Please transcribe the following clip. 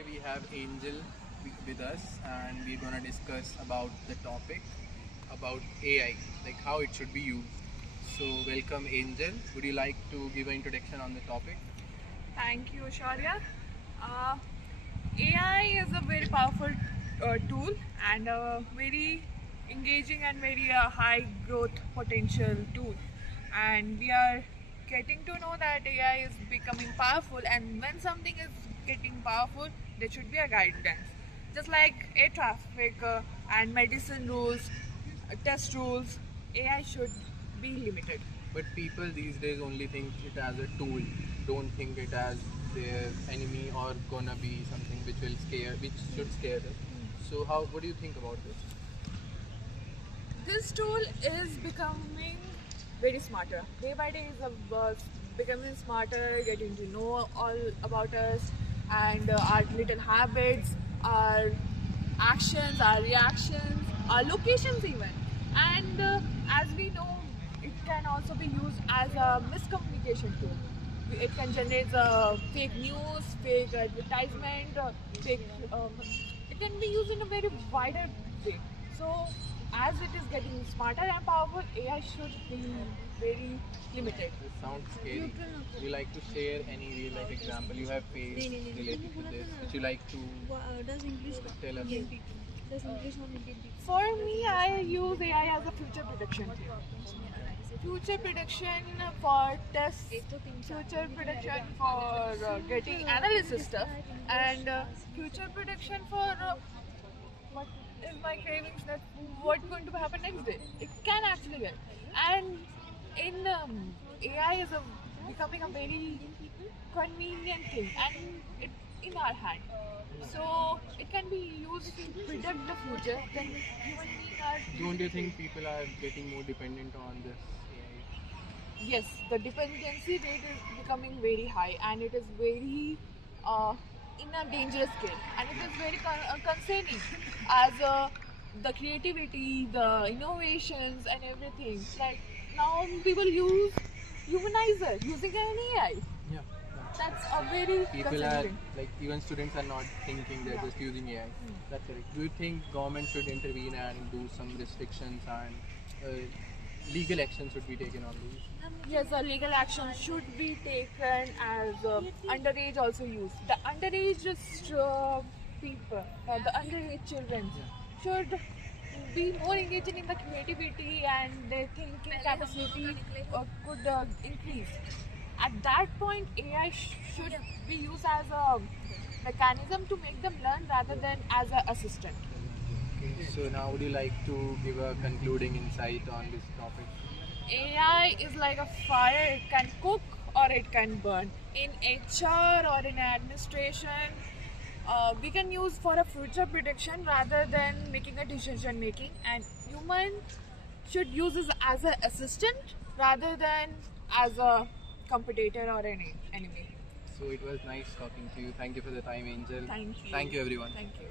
today we have Angel with us, and we're gonna discuss about the topic about AI, like how it should be used. So, welcome, Angel. Would you like to give an introduction on the topic? Thank you, Shaurya. Uh, AI is a very powerful tool and a very engaging and very high growth potential tool. And we are getting to know that AI is becoming powerful, and when something is getting powerful, there should be a guidance. Just like air traffic and medicine rules, test rules, AI should be limited. But people these days only think it as a tool, don't think it as their enemy or gonna be something which should scare them. So, what do you think about this? This tool is becoming very smarter. Day by day is becoming smarter, getting to know all about us and our little habits, our actions, our reactions, our locations even. And as we know, it can also be used as a miscommunication tool. It can generate fake news, fake advertisement, fake. It can be used in a very wider way. So, as it is getting smarter and powerful, AI should be very limited. This sounds scary. Would you like to share any real life example you have faced related to this, which you like to Does English tell us? Indian people? Does English on Indian people? For me, I use AI as a future prediction tool. Future prediction for tests, future prediction for getting analysis stuff, and future prediction for what is my cravings, that what's going to happen next day. It can actually get. And in AI is becoming a very convenient thing, and it in our hand. So it can be used to predict the future. Then human beings are. Don't you think people are getting more dependent on this AI? Yes, the dependency rate is becoming very high, and it is very in a dangerous scale, and it is very concerning as the creativity, the innovations, and everything. Like now, people use humanizer using an AI. Yeah. That's a very People are concerning. like, even students are not thinking, they're just using AI. That's correct. Do you think government should intervene and do some restrictions and legal action should be taken on these? Yes, a legal action should be taken as underage also used. The underage people, the underage children should be more engaging in the creativity, and their thinking capacity could increase. At that point, AI should be used as a mechanism to make them learn rather than as an assistant. So now would you like to give a concluding insight on this topic? AI is like a fire, it can cook or it can burn. In HR or in administration, we can use for a future prediction rather than making a decision making, and human should use this as an assistant rather than as a competitor or an enemy. So it was nice talking to you. Thank you for the time, Angel. Thank you. Thank you, everyone. Thank you.